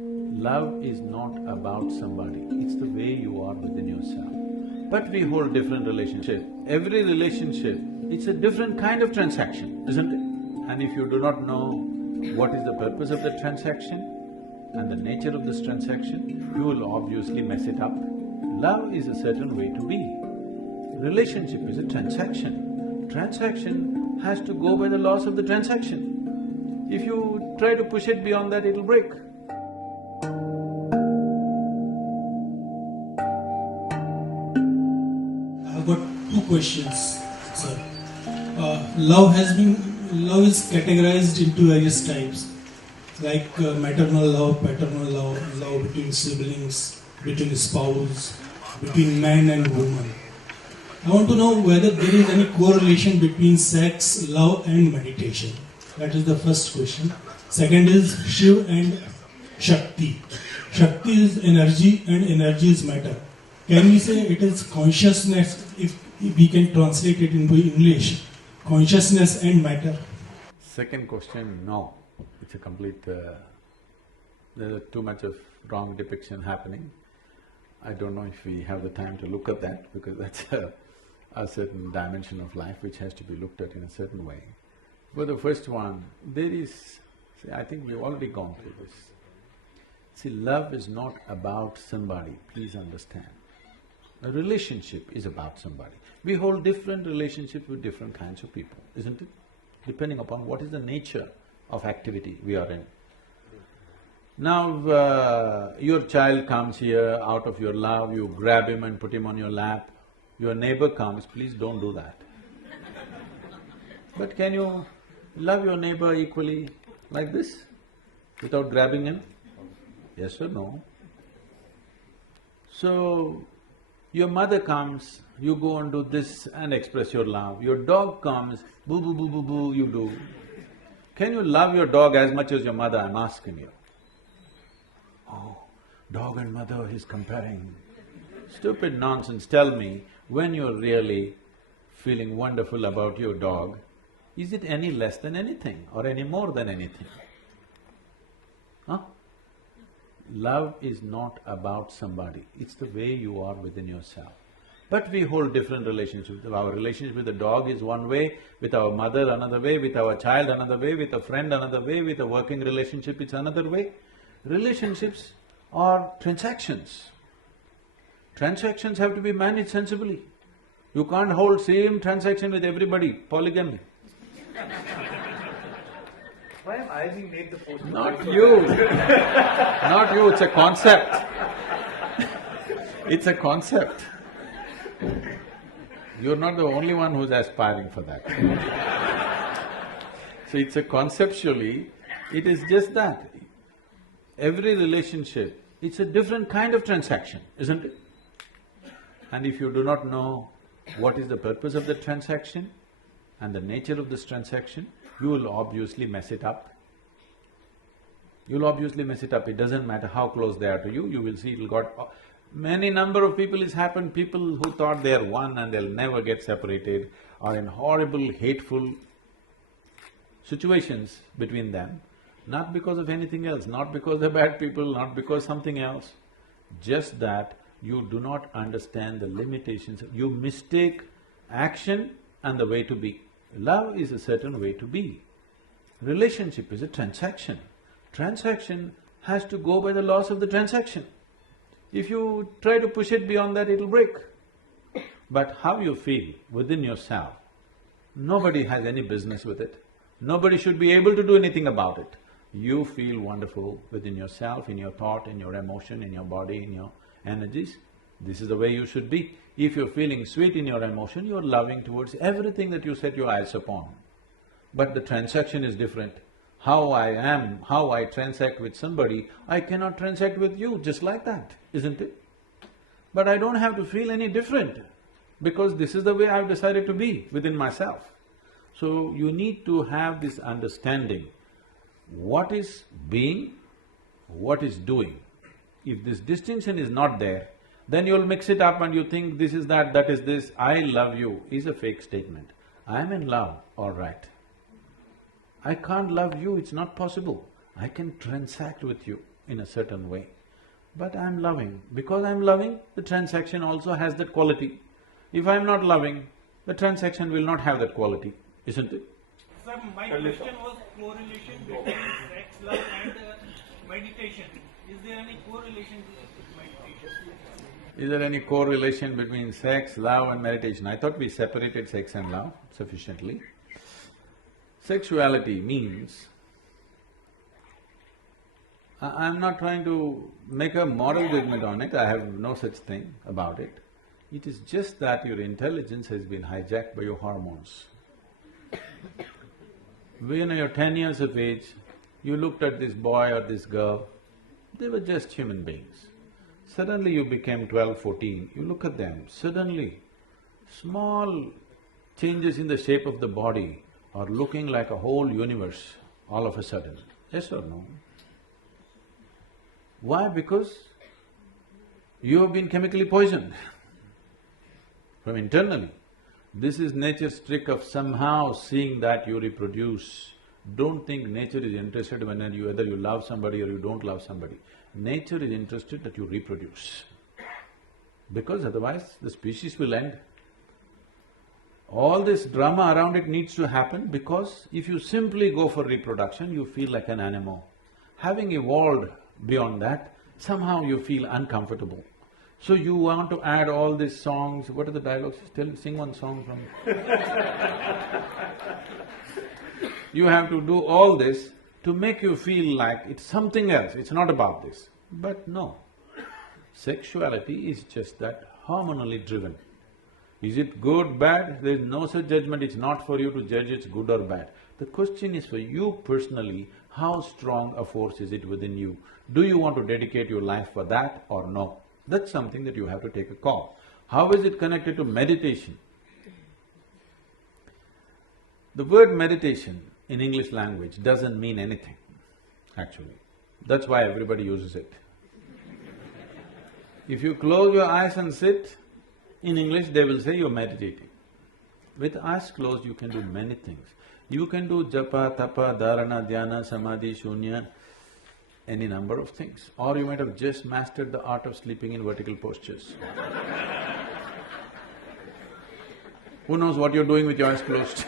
Love is not about somebody, it's the way you are within yourself. But we hold different relationship. Every relationship, it's a different kind of transaction, isn't it? And if you do not know what is the purpose of the transaction and the nature of this transaction, you will obviously mess it up. Love is a certain way to be. Relationship is a transaction. Transaction has to go by the laws of the transaction. If you try to push it beyond that, it'll break. I've got two questions, sir. Love is categorized into various types, like maternal love, paternal love, love between siblings, between spouse, between man and woman. I want to know whether there is any correlation between sex, love and meditation. That is the first question. Second is Shiv and Shakti. Shakti is energy and energy is matter. Can we say it is consciousness, if we can translate it into English, consciousness and matter? Second question, no. It's a complete… there's too much of wrong depiction happening. I don't know if we have the time to look at that because that's a certain dimension of life which has to be looked at in a certain way. For the first one, there is… see, I think we've already gone through this. See, love is not about somebody, please understand. A relationship is about somebody. We hold different relationships with different kinds of people, isn't it? Depending upon what is the nature of activity we are in. Now, your child comes here, out of your love, you grab him and put him on your lap. Your neighbor comes, please don't do that. But can you love your neighbor equally like this, without grabbing him? Yes or no? So, your mother comes, you go and do this and express your love. Your dog comes, boo boo boo boo boo, you do. Can you love your dog as much as your mother? I'm asking you. Oh, dog and mother, he's comparing. Stupid nonsense, tell me, when you're really feeling wonderful about your dog, is it any less than anything or any more than anything? Huh? Love is not about somebody, it's the way you are within yourself. But we hold different relationships. Our relationship with the dog is one way, with our mother another way, with our child another way, with a friend another way, with a working relationship it's another way. Relationships are transactions. Transactions have to be managed sensibly. You can't hold same transaction with everybody, polygamy. Why am I being made the poster? Not you, not you, it's a concept. It's a concept. You're not the only one who's aspiring for that. So it's a conceptually, it is just that. Every relationship, it's a different kind of transaction, isn't it? And if you do not know what is the purpose of the transaction and the nature of this transaction, you will obviously mess it up. You'll obviously mess it up, it doesn't matter how close they are to you, you will see it'll got… Many number of people it's happened, people who thought they're one and they'll never get separated are in horrible, hateful situations between them, not because of anything else, not because they're bad people, not because something else, just that you do not understand the limitations, you mistake action and the way to be. Love is a certain way to be. Relationship is a transaction. Transaction has to go by the laws of the transaction. If you try to push it beyond that, it'll break. But how you feel within yourself, nobody has any business with it. Nobody should be able to do anything about it. You feel wonderful within yourself, in your thought, in your emotion, in your body, in your energies. This is the way you should be. If you're feeling sweet in your emotion, you're loving towards everything that you set your eyes upon. But the transaction is different. How I am, how I transact with somebody, I cannot transact with you just like that, isn't it? But I don't have to feel any different because this is the way I've decided to be within myself. So you need to have this understanding, what is being, what is doing. If this distinction is not there, then you'll mix it up and you think this is that is this. I love you is a fake statement. I'm in love, all right. I can't love you, it's not possible. I can transact with you, in a certain way. But I'm loving. Because I'm loving, the transaction also has that quality. If I'm not loving, the transaction will not have that quality, isn't it? Sir, my question was correlation between sex, love and meditation. Is there any correlation with meditation? Is there any correlation between sex, love and meditation? I thought we separated sex and love sufficiently. Sexuality means… I'm not trying to make a moral judgment on it, I have no such thing about it. It is just that your intelligence has been hijacked by your hormones. When you're 10 years of age, you looked at this boy or this girl, they were just human beings. Suddenly you became 12, 14, you look at them, suddenly small changes in the shape of the body are looking like a whole universe all of a sudden. Yes or no? Why? Because you have been chemically poisoned from internally. This is nature's trick of somehow seeing that you reproduce. Don't think nature is interested when whether you love somebody or you don't love somebody. Nature is interested that you reproduce, because otherwise the species will end. All this drama around it needs to happen because if you simply go for reproduction, you feel like an animal. Having evolved beyond that, somehow you feel uncomfortable. So you want to add all these songs, what are the dialogues? Sing one song from… You have to do all this to make you feel like it's something else, it's not about this. But no, sexuality is just that, hormonally driven. Is it good, bad? There is no such judgment, it's not for you to judge it's good or bad. The question is for you personally, how strong a force is it within you? Do you want to dedicate your life for that or no? That's something that you have to take a call. How is it connected to meditation? The word meditation in English language doesn't mean anything, actually. That's why everybody uses it. If you close your eyes and sit, in English they will say you're meditating. With eyes closed you can do many things. You can do japa, tapa, dharana, dhyana, samadhi, shunya, any number of things. Or you might have just mastered the art of sleeping in vertical postures. Who knows what you're doing with your eyes closed?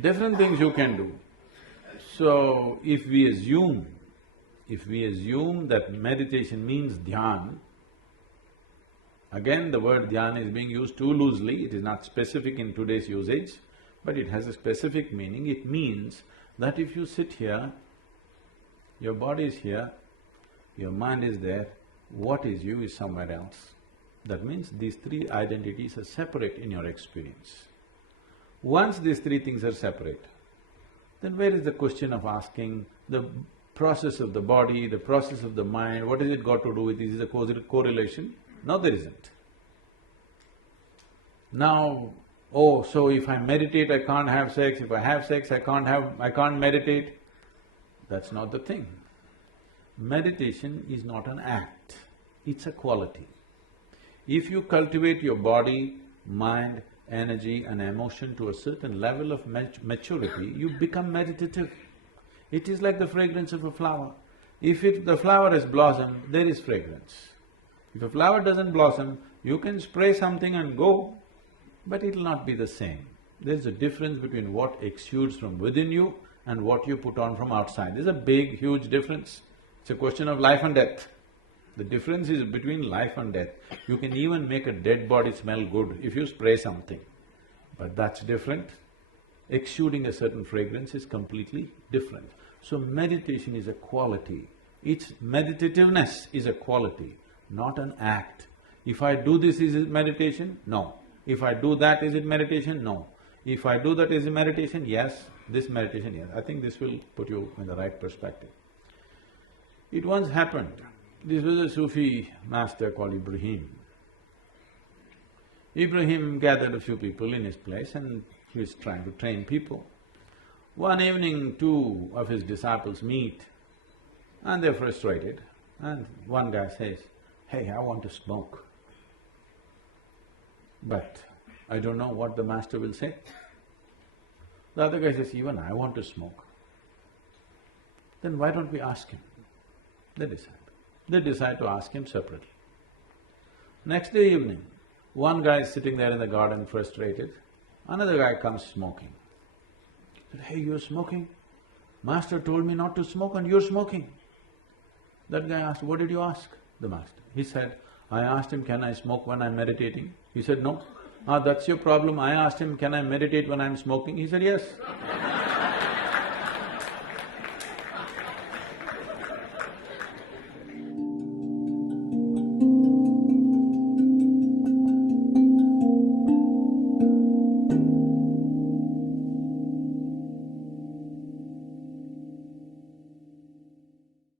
Different things you can do. So, if we assume that meditation means dhyan, again the word dhyan is being used too loosely, it is not specific in today's usage, but it has a specific meaning. It means that if you sit here, your body is here, your mind is there, what is you is somewhere else. That means these three identities are separate in your experience. Once these three things are separate, then where is the question of asking the process of the body, the process of the mind, what has it got to do with this? Is it a correlation? No, there isn't. Now, oh, so if I meditate, I can't have sex, if I have sex, I can't meditate. That's not the thing. Meditation is not an act, it's a quality. If you cultivate your body, mind, energy and emotion to a certain level of maturity, you become meditative. It is like the fragrance of a flower. If the flower has blossomed, there is fragrance. If a flower doesn't blossom, you can spray something and go, but it'll not be the same. There's a difference between what exudes from within you and what you put on from outside. There's a big, huge difference. It's a question of life and death. The difference is between life and death. You can even make a dead body smell good if you spray something, but that's different. Exuding a certain fragrance is completely different. So meditation is a quality. Its meditativeness is a quality, not an act. If I do this, is it meditation? No. If I do that, is it meditation? No. If I do that, is it meditation? Yes. This meditation, yes. I think this will put you in the right perspective. It once happened, this was a Sufi master called Ibrahim. Ibrahim gathered a few people in his place and he was trying to train people. One evening, two of his disciples meet and they're frustrated, and one guy says, "Hey, I want to smoke, but I don't know what the master will say." The other guy says, "Even I want to smoke." then why don't we ask him? They decide. They decide to ask him separately. Next day evening, one guy is sitting there in the garden frustrated, another guy comes smoking. He said, "Hey, you're smoking? Master told me not to smoke and you're smoking." That guy asked, "What did you ask the master?" He said, "I asked him, can I smoke when I'm meditating?" He said, "No." "Ah, that's your problem. I asked him, can I meditate when I'm smoking?" He said, "Yes."